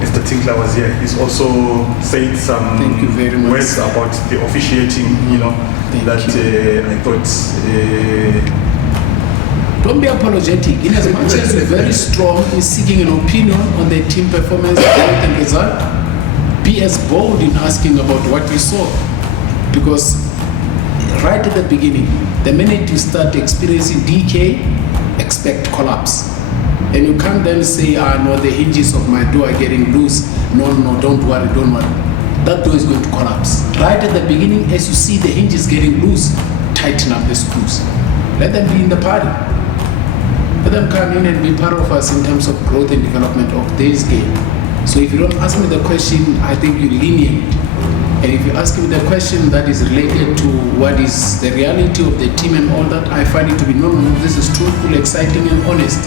Mr. Tinkler was here, he's also said some words about the officiating, I thought... Don't be apologetic. In as much as you're very strong in seeking an opinion on the team performance and result, be as bold in asking about what you saw. Because right at the beginning, the minute you start experiencing decay, expect collapse. And you can't then say, no, the hinges of my door are getting loose. No, don't worry. That door is going to collapse. Right at the beginning, as you see the hinges getting loose, tighten up the screws. Let them be in the party. Let them come in and be part of us in terms of growth and development of this game. So if you don't ask me the question, I think you're lenient. And if you ask me the question that is related to what is the reality of the team and all that, I find it to be no, this is truthful, exciting and honest.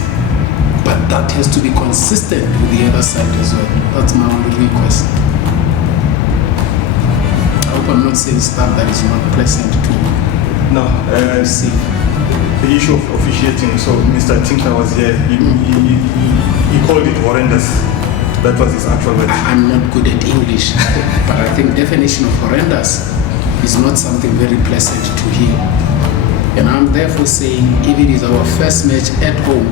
But that has to be consistent with the other side as well. That's my only request. I hope I'm not saying stuff that is not pleasant to see. The issue of officiating, so Mr. Tinkler was here, he called it horrendous. That was his actual word. I'm not good at English, but I think definition of horrendous is not something very pleasant to hear. And I'm therefore saying, if it is our first match at home,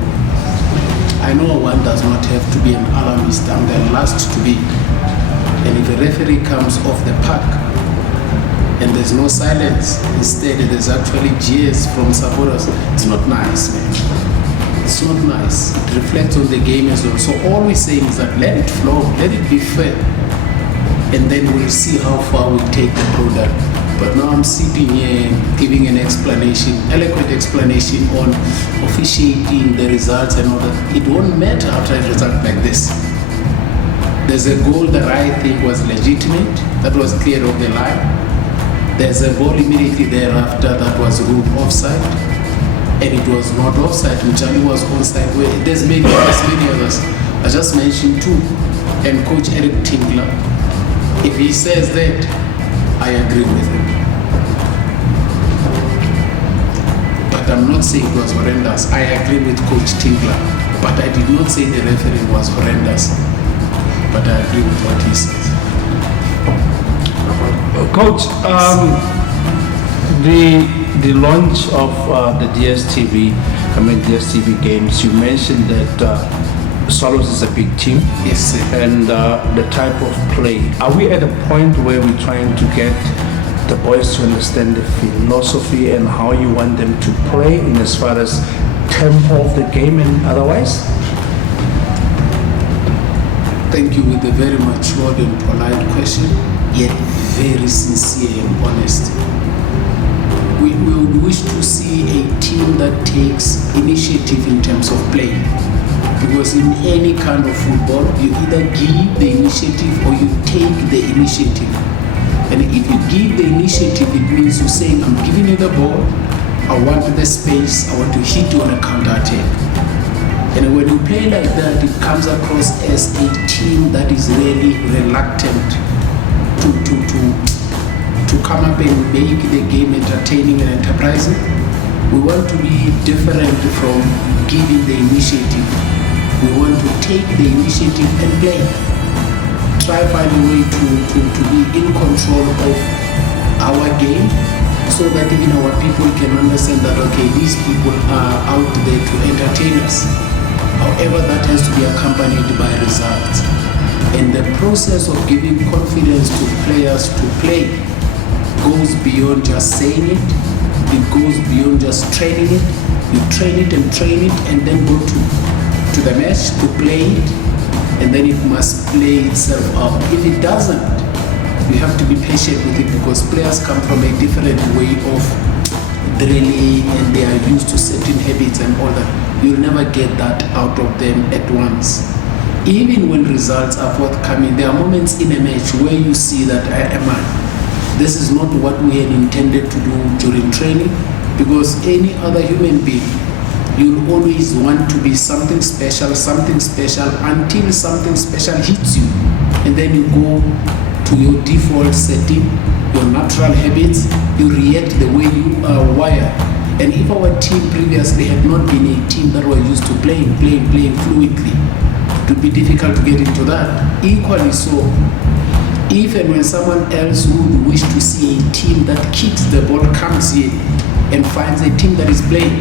I know one does not have to be an alarmist, I'm the last to be. And if a referee comes off the park, and there's no silence, instead there's actually jeers from supporters, it's not nice, man. It's not nice. It reflects on the game as well. So all we're saying is that let it flow, let it be fair, and then we'll see how far we take the product. But now I'm sitting here giving an explanation, eloquent explanation on officiating the results and all that. It won't matter after a result like this. There's a goal that I think was legitimate, that was clear of the line. There's a goal immediately thereafter that was ruled offside, and it was not offside, which only was onside. There's many others. I just mentioned two. And Coach Eric Tinkler, if he says that, I agree with him. But I'm not saying it was horrendous. I agree with Coach Tinkler, but I did not say the referee was horrendous. But I agree with what he says. Coach, the launch of the DSTV games, you mentioned that Swallows is a big team. Yes, sir. And the type of play. Are we at a point where we're trying to get the boys to understand the philosophy and how you want them to play in as far as tempo of the game and otherwise? Thank you with a very matured and polite question, yet very sincere and honest. We would wish to see a team that takes initiative in terms of play. Because in any kind of football, you either give the initiative or you take the initiative. And if you give the initiative, it means you're saying, I'm giving you the ball, I want the space, I want to hit you on a counter-attack. And when you play like that, it comes across as a team that is really reluctant to come up and make the game entertaining and enterprising. We want to be different from giving the initiative. We want to take the initiative and play. Try find a way to be in control of our game so that even our people can understand that, okay, these people are out there to entertain us. However, that has to be accompanied by results. And the process of giving confidence to players to play goes beyond just saying it. It goes beyond just training it. You train it and then go to the match to play it, and then it must play itself out. If it doesn't, you have to be patient with it because players come from a different way of drilling and they are used to certain habits and all that. You'll never get that out of them at once. Even when results are forthcoming, there are moments in a match where you see that, this is not what we had intended to do during training, because any other human being, you'll always want to be something special until something special hits you. And then you go to your default setting, your natural habits, you react the way you are wired. And if our team previously had not been a team that was used to playing fluidly, it would be difficult to get into that. Equally so, if and when someone else would wish to see a team that kicks the ball comes here and finds a team that is playing,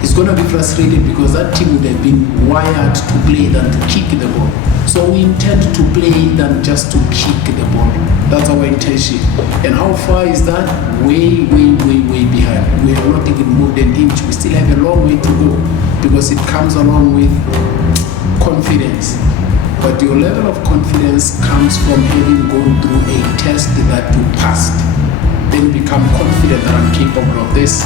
he's going to be frustrated because that team would have been wired to play than to kick the ball. So we intend to play than just to kick the ball. That's our intention. And how far is that? Way behind. We have not even moved an inch. We still have a long way to go because it comes along with confidence. But your level of confidence comes from having gone through a test that you passed. Then you become confident that I'm capable of this.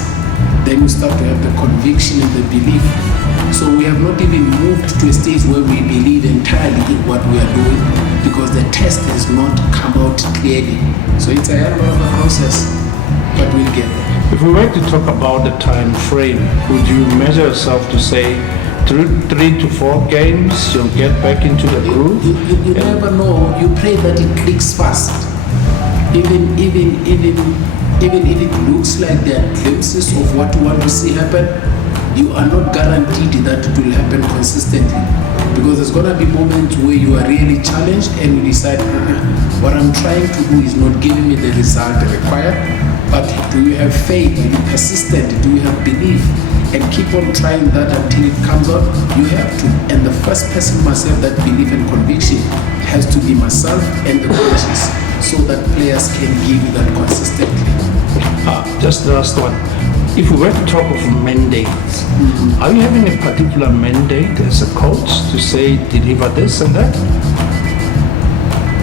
Then you start to have the conviction and the belief. So we have not even moved to a stage where we believe entirely in what we are doing because the test has not come out clearly. So it's a hell of a process, but we'll get there. If we were to talk about the time frame, would you measure yourself to say 3 to 4 games, you'll get back into the groove? You never know. You pray that it clicks fast. Even if it looks like there are glimpses of what you want to see happen, you are not guaranteed that it will happen consistently. Because there's going to be moments where you are really challenged and you decide, what I'm trying to do is not giving me the result required. But do you have faith? Are you persistent? Do you have belief? And keep on trying that until it comes out. You have to. And the first person must have that belief and conviction has to be myself and the coaches, so that players can give you that consistently. Just the last one. If we were to talk of mandates, are you having a particular mandate as a coach to say deliver this and that?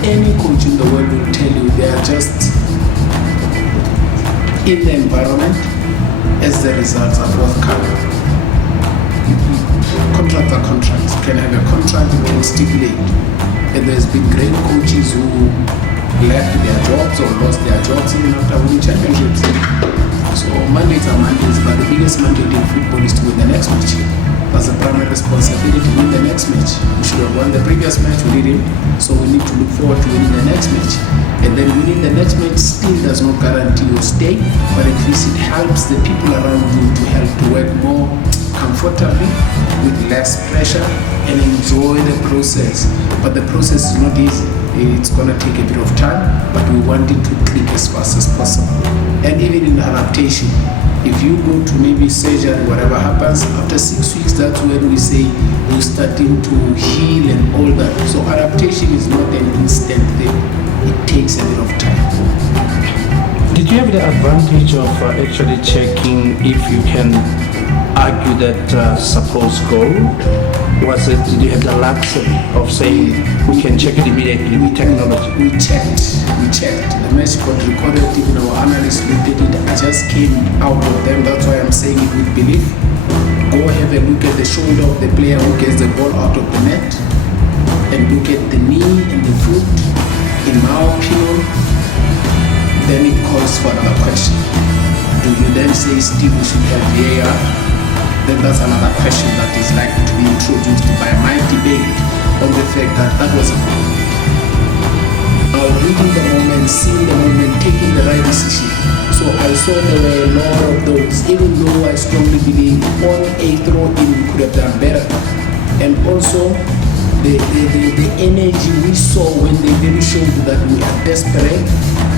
Any coach in the world will tell you they are just in the environment as the results are forthcoming. Contracts are contracts. You can have a contract, you can stipulate. And there's been great coaches who left their jobs or lost their jobs even after winning championships. So mandates are mandates, but the biggest mandate in football is to win the next match. That's the primary responsibility, to win the next match. We should have won the previous match, we didn't. So we need to look forward to winning the next match. And then winning the next match still does not guarantee your stay, but at least it helps the people around you to help to work more comfortably with less pressure and enjoy the process. But the process is not easy. It's going to take a bit of time, but we want it to click as fast as possible. And even in adaptation, if you go to maybe surgery, whatever happens, after 6 weeks, that's when we say you're starting to heal and all that. So adaptation is not an instant thing. It takes a bit of time. Did you have the advantage of actually checking if you can argue that suppose goal? Did you have the luxury of saying we can check it immediately with technology? We checked. The match got recorded, even our analysts looked at it. I just came out of them. That's why I'm saying it with belief. Go have a look at the shoulder of the player who gets the ball out of the net, and look at the knee and the foot. In my opinion, then it calls for another question. Do you then say, Steve, we should have VAR? Then that's another question that is likely to be introduced by my debate on the fact that that was a goal. Now, reading the moment, seeing the moment, taking the right decision. So I saw there were a lot of those, even though I strongly believe on a throw-in we could have done better. And also, the energy we saw when they really showed that we are desperate,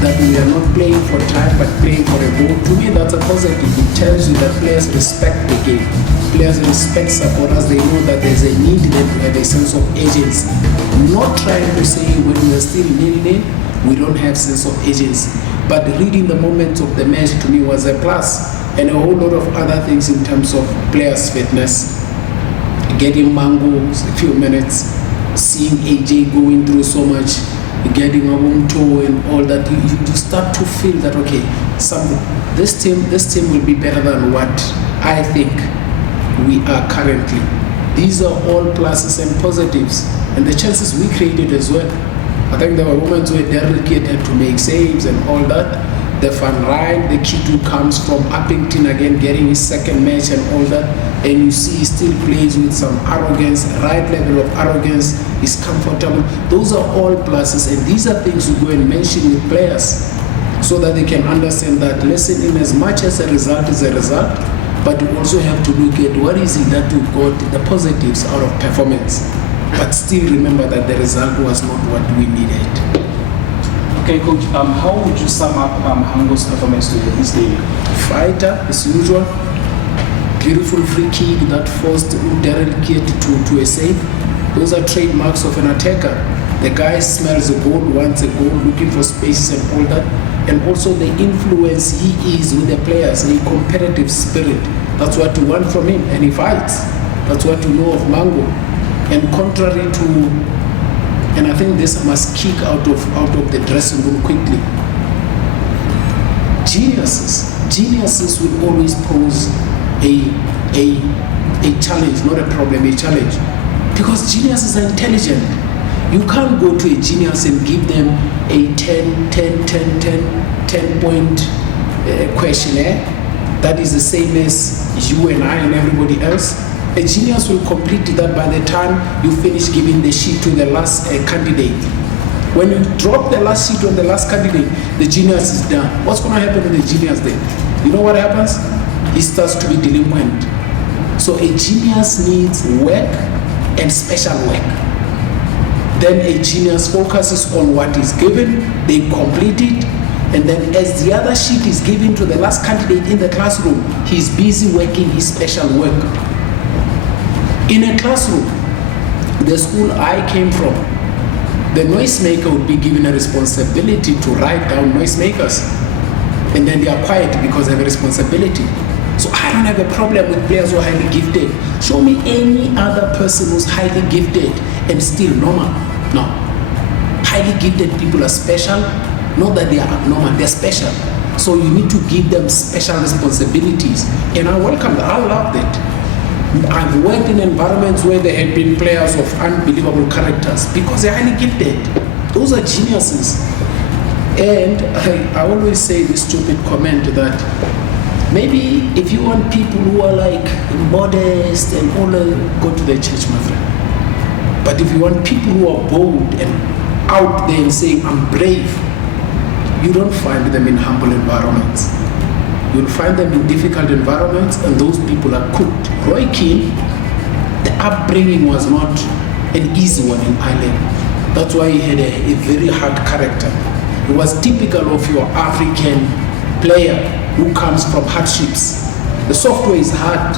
that we are not playing for time but playing for a goal. To me, that's a positive. It tells you that players respect the game. Players respect supporters. They know that there's a need then to have a sense of agency. Not trying to say when we are still nil-nil, we don't have sense of agency. But reading the moments of the match to me was a plus. And a whole lot of other things in terms of players' fitness. Getting Mango's a few minutes, seeing AJ going through so much, getting a home toe and all that, you start to feel that okay, this team will be better than what I think we are currently. These are all pluses and positives, and the chances we created as well. I think there were moments where Derrick had to make saves and all that. The Van Rijn, the kid who comes from Uppington again, getting his second match and all that, and you see he still plays with some arrogance, right level of arrogance, he's comfortable. Those are all pluses, and these are things you go and mention with players so that they can understand that, listen, in as much as a result is a result, but you also have to look at what is it that you got the positives out of performance. but still remember that the result was not what we needed. Okay, Coach, how would you sum up Hango's performance today, this day? Fighter, as usual. Beautiful free kick that forced Darren Kiet to a save. Those are trademarks of an attacker. The guy smells a goal, wants a goal, looking for spaces and all that. And also the influence he is with the players, a competitive spirit. That's what you want from him, and he fights. That's what you know of Mango. And contrary to, and I think this must kick out of the dressing room quickly. Geniuses will always pose a challenge, not a problem, a challenge. Because geniuses are intelligent. You can't go to a genius and give them a 10 point questionnaire that is the same as you and I and everybody else. A genius will complete that by the time you finish giving the sheet to the last candidate. When you drop the last sheet on the last candidate, the genius is done. What's going to happen to the genius then? You know what happens? He starts to be delinquent. So a genius needs work and special work. Then a genius focuses on what is given, they complete it, and then as the other sheet is given to the last candidate in the classroom, he's busy working his special work. In a classroom, the school I came from, the noisemaker would be given a responsibility to write down noisemakers, and then they are quiet because they have a responsibility. So I don't have a problem with players who are highly gifted. Show me any other person who's highly gifted and still normal. No. Highly gifted people are special, not that they are abnormal, they're special. So you need to give them special responsibilities. And I welcome that, I love that. I've worked in environments where there have been players of unbelievable characters because they're highly gifted. Those are geniuses. And I always say this stupid comment that maybe if you want people who are like modest and all, go to the church, my friend. But if you want people who are bold and out there and saying, I'm brave, you don't find them in humble environments. You'll find them in difficult environments, and those people are cooked. Roy Keane, the upbringing was not an easy one in Ireland. That's why he had a very hard character. It was typical of your African player who comes from hardships. The software is hard.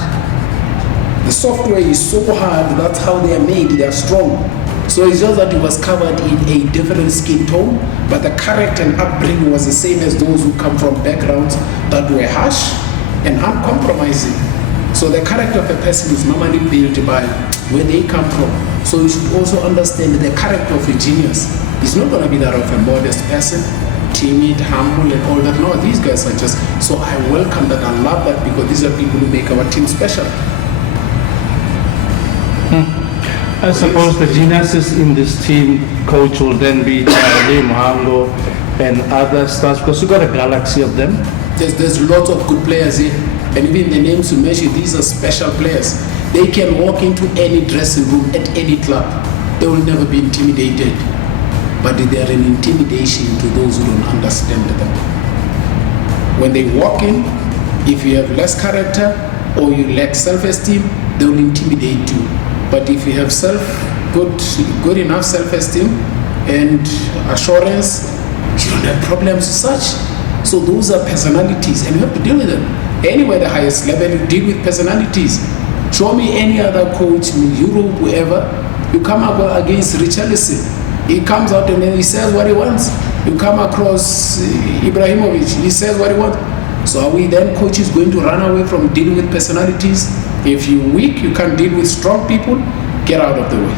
The software is so hard, that's how they are made, they are strong. So it's just that it was covered in a different skin tone, but the character and upbringing was the same as those who come from backgrounds that were harsh and uncompromising. So the character of a person is normally built by where they come from. So you should also understand that the character of a genius is not going to be that of a modest person, timid, humble, and all that. No, these guys are just, so I welcome that, I love that, because these are people who make our team special. I suppose the geniuses in this team, coach, will then be Charlie, Mohango, and other stars, because you've got a galaxy of them. There's lots of good players here, and even the names you mentioned, these are special players. They can walk into any dressing room at any club. They will never be intimidated, but they are an intimidation to those who don't understand them. When they walk in, if you have less character or you lack self-esteem, they will intimidate you. But if you have good enough self-esteem and assurance, you don't have problems with such. So those are personalities, and you have to deal with them. Anywhere the highest level, you deal with personalities. Show me any other coach in Europe, wherever, you come up against Richarlison. He comes out and then he says what he wants. You come across Ibrahimovic, he says what he wants. So are we then coaches going to run away from dealing with personalities? If you're weak, you can't deal with strong people, get out of the way.